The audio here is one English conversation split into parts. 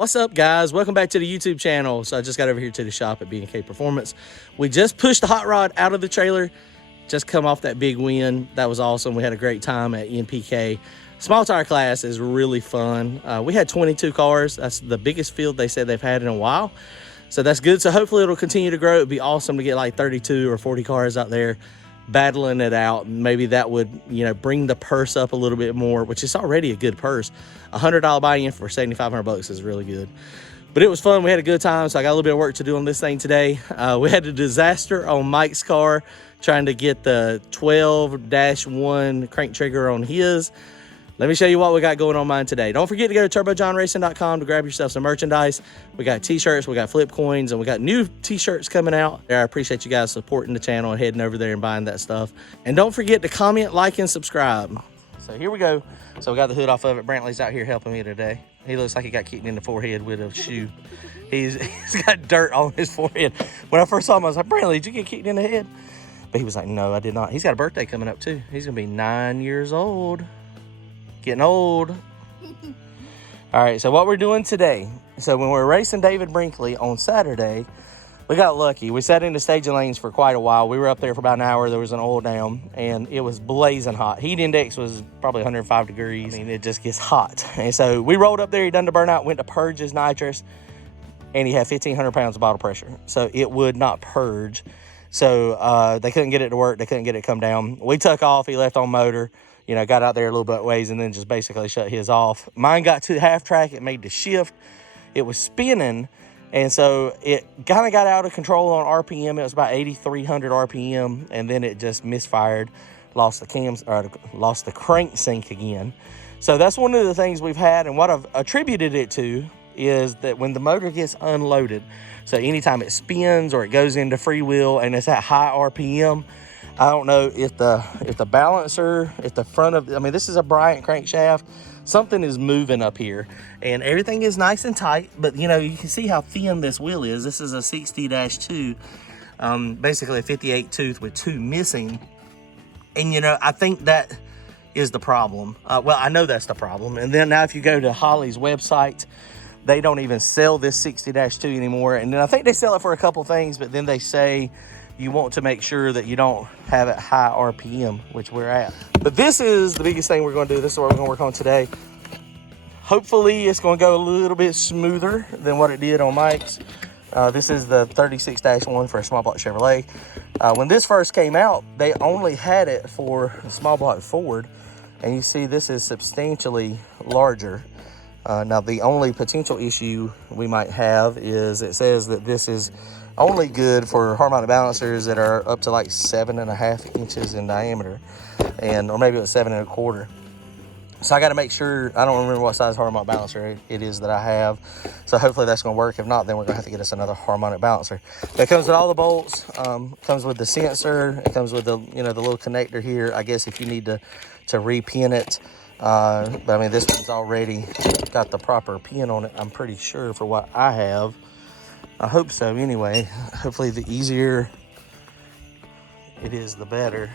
What's up, guys? Welcome back to the YouTube channel. So I just got over here to the shop at B&K Performance. We just pushed the hot rod out of the trailer, just come off that big win. That was awesome. We had a great time at NPK. Small tire class is really fun. We had 22 cars. That's the biggest field they said they've had in a while. So that's good. So hopefully it'll continue to grow. It'd be awesome to get like 32 or 40 cars out there battling it out. Maybe that would, bring the purse up a little bit more, which is already a good purse. $100 buy-in for $7,500 is really good. But it was fun. We had a good time. So I got a little bit of work to do on this thing today. We had a disaster on Mike's car trying to get the 12-1 crank trigger on his. Let me show you what we got going on mine today. Don't forget to go to turbojohnracing.com to grab yourself some merchandise. We got t-shirts, we got flip coins, and we got new t-shirts coming out. I appreciate you guys supporting the channel and heading over there and buying that stuff. And don't forget to comment, like, and subscribe. So here we go. So we got the hood off of it. Brantley's out here helping me today. He looks like he got kicked in the forehead with a shoe. He's got dirt on his forehead. When I first saw him, I was like, Brantley, did you get kicked in the head? But he was like, no, I did not. He's got a birthday coming up too. He's gonna be 9 years old. Getting old. All right, so what we're doing today. So when we were racing David Brinkley on Saturday, we got lucky. We sat in the staging lanes for quite a while. We were up there for about an hour. There was an oil down, and it was blazing hot. Heat index was probably 105 degrees. I mean, it just gets hot. And so we rolled up there. He done the burnout, went to purge his nitrous, and he had 1,500 pounds of bottle pressure. So it would not purge. So they couldn't get it to work. They couldn't get it to come down. We took off. He left on motor. Got out there a little bit ways and then just basically shut his off. Mine got to half track. It made the shift. It was spinning. And so it kind of got out of control on RPM. It was about 8,300 RPM. And then it just misfired, lost the crank sync again. So that's one of the things we've had. And what I've attributed it to is that when the motor gets unloaded, so anytime it spins or it goes into freewheel and it's at high RPM, I don't know if the balancer, if the front of, this is a Bryant crankshaft, something is moving up here and everything is nice and tight, but you can see how thin this wheel is. This is a 60-2, basically a 58 tooth with 2 missing. And I think that is the problem. Well, I know that's the problem. And then now if you go to Holley's website, they don't even sell this 60-2 anymore. And then I think they sell it for a couple things, but then they say you want to make sure that you don't have it high RPM, which we're at. But this is the biggest thing we're going to do. This is what we're going to work on today. Hopefully it's going to go a little bit smoother than what it did on Mike's. This is the 36-1 for a small block Chevrolet. When this first came out, they only had it for a small block Ford. And you see this is substantially larger. Now the only potential issue we might have is it says that this is only good for harmonic balancers that are up to like 7.5 inches in diameter, or maybe it was 7.25. So I got to make sure. I don't remember what size harmonic balancer it is that I have. So hopefully that's going to work. If not, then we're going to have to get us another harmonic balancer. It comes with all the bolts. Comes with the sensor. It comes with the the little connector here. I guess if you need to repin it. But this one's already got the proper pin on it. I'm pretty sure for what I have. I hope so anyway. Hopefully the easier it is, the better.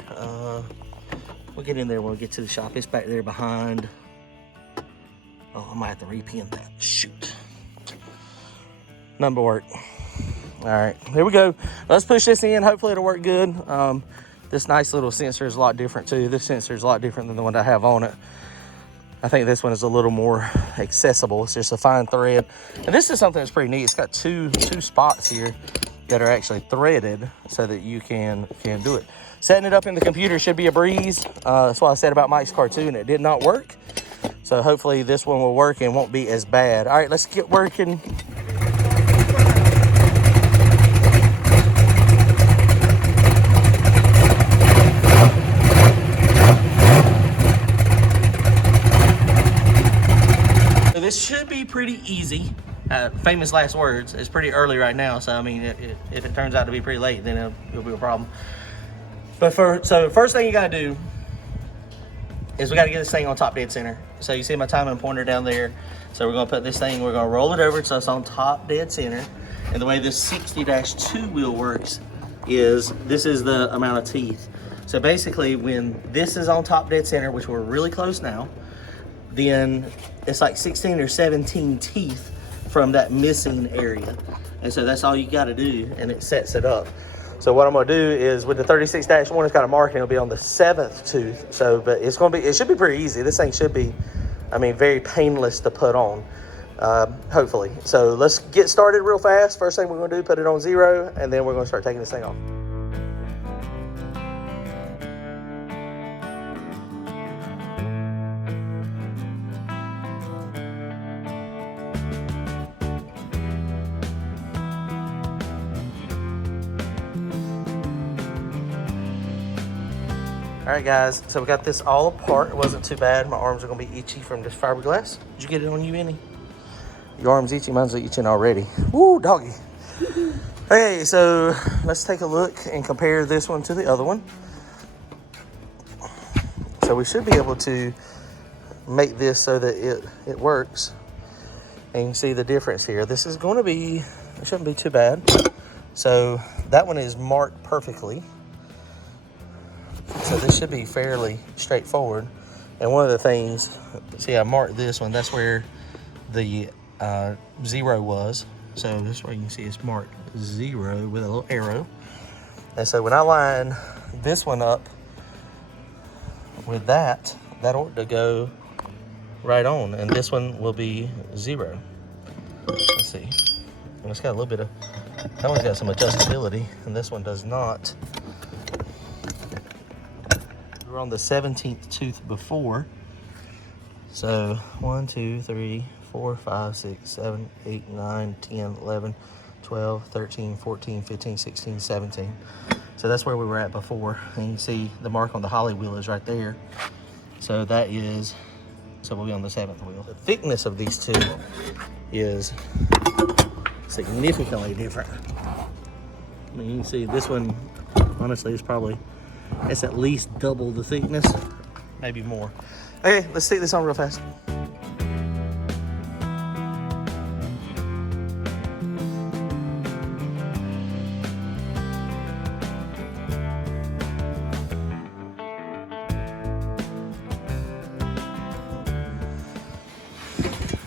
We'll get in there when we get to the shop. It's back there behind. Oh, I might have to repin that. Shoot. Number work. All right, here we go. Let's push this in. Hopefully it'll work good. This nice little sensor is a lot different too. This sensor is a lot different than the one I have on it. I think this one is a little more accessible. It's just a fine thread. And this is something that's pretty neat. It's got two spots here that are actually threaded so that you can do it. Setting it up in the computer should be a breeze. That's what I said about Mike's cartoon. It did not work. So hopefully this one will work and won't be as bad. All right, let's get working. This should be pretty easy. Famous last words. It's pretty early right now, so if it turns out to be pretty late, then it'll be a problem. But so first thing you gotta do is we gotta get this thing on top dead center. So you see my timing pointer down there. So we're gonna put this thing, we're gonna roll it over so it's on top dead center. And the way this 60-2 wheel works is this is the amount of teeth. So basically when this is on top dead center, which we're really close now, then it's like 16 or 17 teeth from that missing area. And so that's all you got to do, and it sets it up. So what I'm going to do is with the 36-1, it's got a marking. It'll be on the 7th tooth. So, but it's going to be, it should be pretty easy. This thing should be, I mean, very painless to put on, hopefully. So let's get started real fast. First thing we're going to do, put it on 0, and then we're going to start taking this thing off. All right, guys, so we got this all apart. It wasn't too bad. My arms are gonna be itchy from this fiberglass. Did you get it on you, Annie? Your arm's itchy, mine's itching already. Woo, doggy. Okay, so let's take a look and compare this one to the other one. So we should be able to make this so that it works. And you can see the difference here. This is gonna be, it shouldn't be too bad. So that one is marked perfectly. So this should be fairly straightforward. And one of the things, see, I marked this one. That's where the 0 was. So this way you can see it's marked 0 with a little arrow. And so when I line this one up with that ought to go right on. And this one will be 0. Let's see. And it's got a little bit of, that one's got some adjustability, and this one does not. We're on the 17th tooth before. So 1, 2, 3, 4, 5, 6, 7, 8, 9, 10, 11, 12, 13, 14, 15, 16, 17. So that's where we were at before. And you can see the mark on the Holley wheel is right there. So that is, so we'll be on the 7th wheel. The thickness of these two is significantly different. I mean, you can see this one, honestly, is probably, it's at least double the thickness, maybe more. Okay, let's stick this on real fast.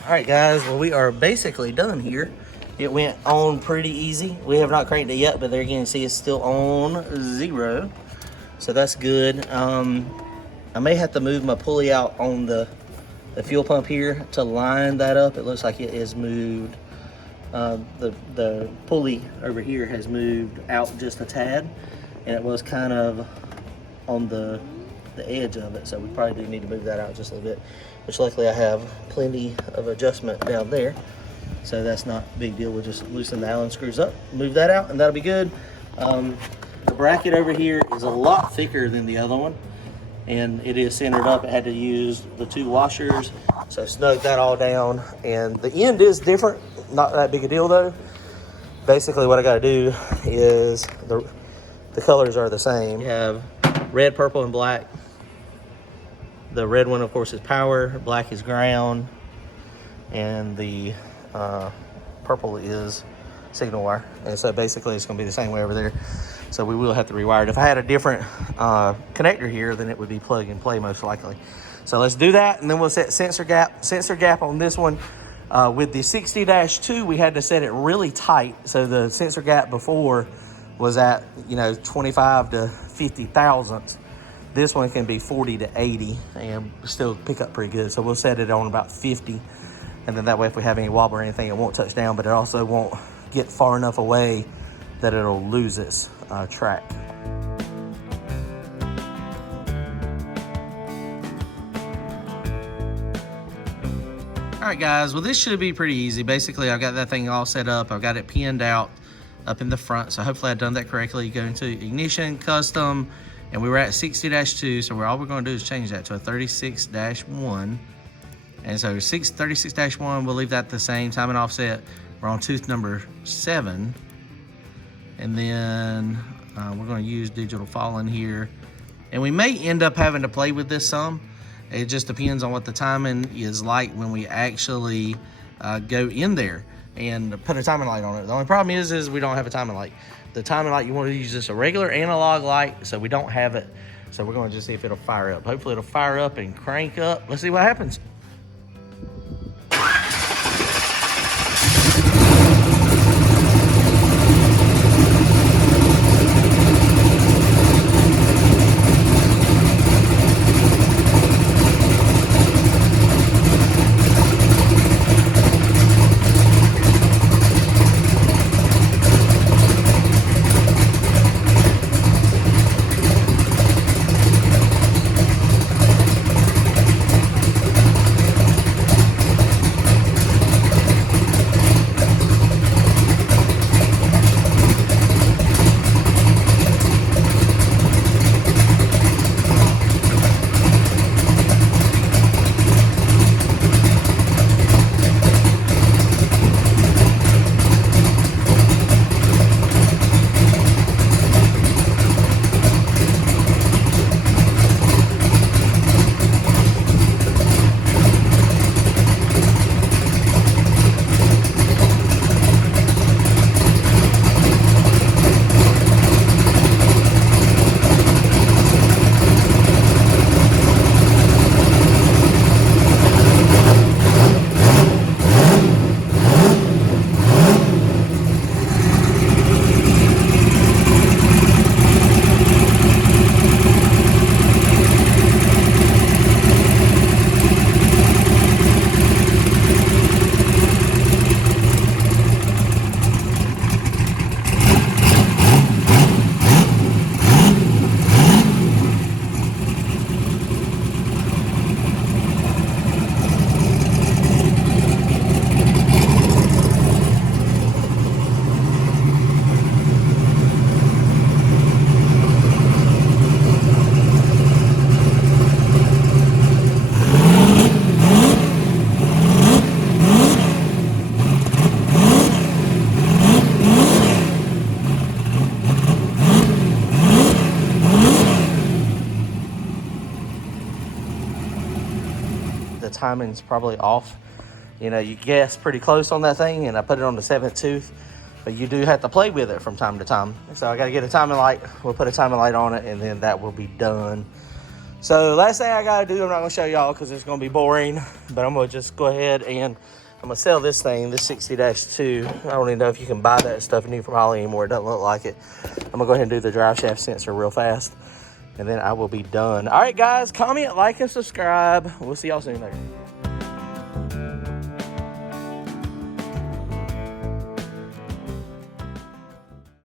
All right, guys, well, we are basically done here. It went on pretty easy. We have not cranked it yet, but there again, you see it's still on 0. So that's good. I may have to move my pulley out on the fuel pump here to line that up. It looks like it is moved. The pulley over here has moved out just a tad, and it was kind of on the edge of it. So we probably do need to move that out just a little bit, which luckily I have plenty of adjustment down there. So that's not a big deal. We'll just loosen the Allen screws up, move that out, and that'll be good. The bracket over here is a lot thicker than the other one, and it is centered up. It had to use the 2 washers, so snug that all down. And the end is different, not that big a deal though. Basically what I gotta do is, the colors are the same. You have red, purple, and black. The red one, of course, is power, black is ground, and the purple is signal wire. And so basically it's gonna be the same way over there. So we will have to rewire it. If I had a different connector here, then it would be plug and play most likely. So let's do that, and then we'll set sensor gap. Sensor gap on this one, with the 60-2, we had to set it really tight. So the sensor gap before was at, 25 to 50 thousandths. This one can be 40 to 80 and still pick up pretty good. So we'll set it on about 50. And then that way, if we have any wobble or anything, it won't touch down, but it also won't get far enough away that it'll lose its track. All right, guys, well, this should be pretty easy. Basically, I've got that thing all set up. I've got it pinned out up in the front, so hopefully I've done that correctly. You go into ignition, custom, and we were at 60-2, so all we're gonna do is change that to a 36-1. And so 36-1, we'll leave that the same, time and offset. We're on tooth number 7. And then we're gonna use digital falling here. And we may end up having to play with this some. It just depends on what the timing is like when we actually go in there and put a timing light on it. The only problem is we don't have a timing light. The timing light, you want to use just a regular analog light, so we don't have it. So we're gonna just see if it'll fire up. Hopefully it'll fire up and crank up. Let's see what happens. timing's probably off. You know, you guess pretty close on that thing, and I put it on the 7th tooth. But you do have to play with it from time to time. So I got to get a timing light. We'll put a timing light on it, and then that will be done. So last thing I got to do, I'm not going to show y'all because it's going to be boring. But I'm going to just go ahead and I'm going to sell this thing, this 60-2. I don't even know if you can buy that stuff new from Holley anymore. It doesn't look like it. I'm going to go ahead and do the drive shaft sensor real fast. And then I will be done. All right, guys, comment, like, and subscribe. We'll see y'all soon later.